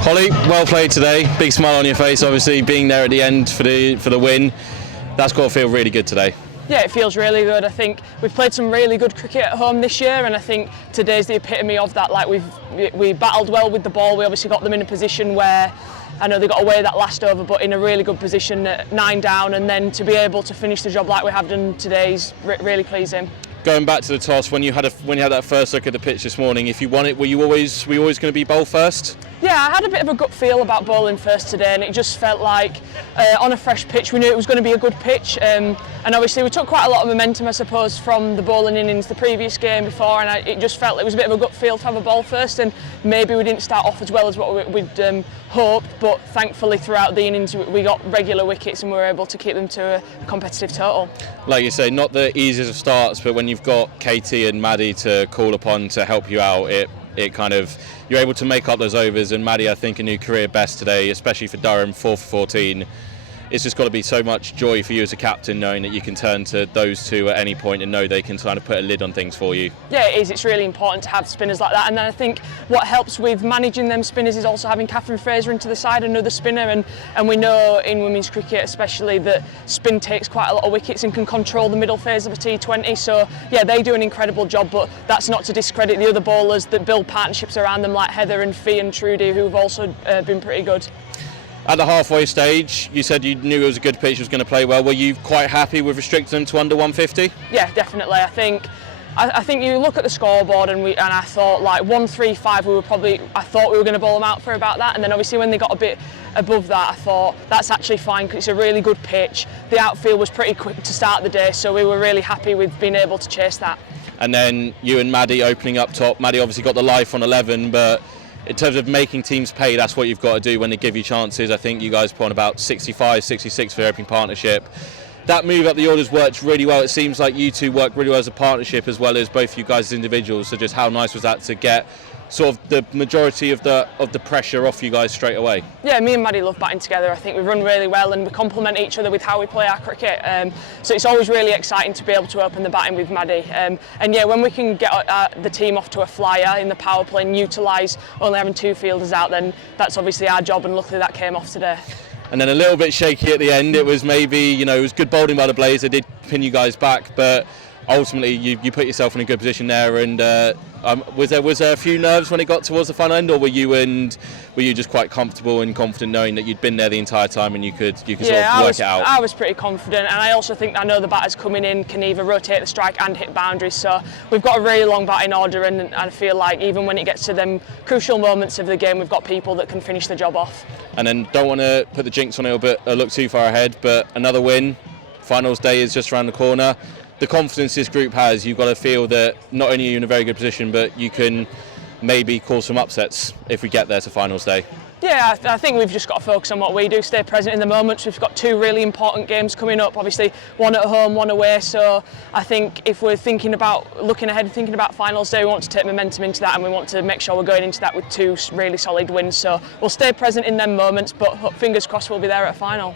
Hollie, well played today. Big smile on your face, obviously, being there at the end for the win. That's got to feel really good today. Yeah, it feels really good. I think we've played some really good cricket at home this year, and I think today's the epitome of that. Like we battled well with the ball. We obviously got them in a position where I know they got away that last over, but in a really good position at 9 down, and then to be able to finish the job like we have done today is really pleasing. Going back to the toss, when you had that first look at the pitch this morning, if you won it, were you always going to be bowl first? Yeah, I had a bit of a gut feel about bowling first today, and it just felt like on a fresh pitch we knew it was going to be a good pitch, and obviously we took quite a lot of momentum, I suppose, from the bowling innings the previous game before, and it just felt it was a bit of a gut feel to have a ball first, and maybe we didn't start off as well as what we'd hoped, but thankfully throughout the innings we got regular wickets and we were able to keep them to a competitive total. Like you say, not the easiest of starts, but when you've got Katie and Maddie to call upon to help you out, it kind of, you're able to make up those overs. And Maddie, I think, a new career best today, especially for Durham, 4 for 14. It's just got to be so much joy for you as a captain, knowing that you can turn to those two at any point and know they can kind of put a lid on things for you. Yeah, it is. It's really important to have spinners like that. And then I think what helps with managing them spinners is also having Catherine Fraser into the side, another spinner. And we know in women's cricket especially that spin takes quite a lot of wickets and can control the middle phase of a T20. So yeah, they do an incredible job, but that's not to discredit the other bowlers that build partnerships around them, like Heather and Fee and Trudy, who've also been pretty good. At the halfway stage, you said you knew it was a good pitch, was going to play well. Were you quite happy with restricting them to under 150? Yeah, definitely. I think you look at the scoreboard and I thought like 135 I thought we were going to bowl them out for about that, and then obviously when they got a bit above that I thought that's actually fine because it's a really good pitch. The outfield was pretty quick to start the day, so we were really happy with being able to chase that. And then you and Maddie opening up top. Maddie obviously got the life on 11, but in terms of making teams pay, that's what you've got to do when they give you chances. I think you guys put on about 65, 66 for the opening partnership. That move up the orders worked really well. It seems like you two work really well as a partnership as well as both you guys as individuals. So just how nice was that to get sort of the majority of the pressure off you guys straight away? Yeah, me and Maddie love batting together. I think we run really well and we complement each other with how we play our cricket. So it's always really exciting to be able to open the batting with Maddie. And yeah, when we can get the team off to a flyer in the power play and utilise only having 2 fielders out, then that's obviously our job, and luckily that came off today. And then a little bit shaky at the end. It was maybe, it was good bowling by the Blaze. They did pin you guys back, but ultimately you put yourself in a good position there. And was there a few nerves when it got towards the final end, or were you just quite comfortable and confident knowing that you'd been there the entire time and you could sort of work it out? I was pretty confident, and I also think I know the batters coming in can either rotate the strike and hit boundaries. So we've got a really long batting order, and I feel like even when it gets to them crucial moments of the game, we've got people that can finish the job off. And then don't want to put the jinx on it or look too far ahead, but another win. Finals day is just around the corner. The confidence this group has, you've got to feel that not only are you in a very good position, but you can maybe cause some upsets if we get there to finals day. Yeah, I think we've just got to focus on what we do, stay present in the moments. We've got 2 really important games coming up, obviously one at home, one away, so I think if we're looking ahead and thinking about finals day, we want to take momentum into that, and we want to make sure we're going into that with 2 really solid wins. So we'll stay present in them moments, but fingers crossed we'll be there at a final.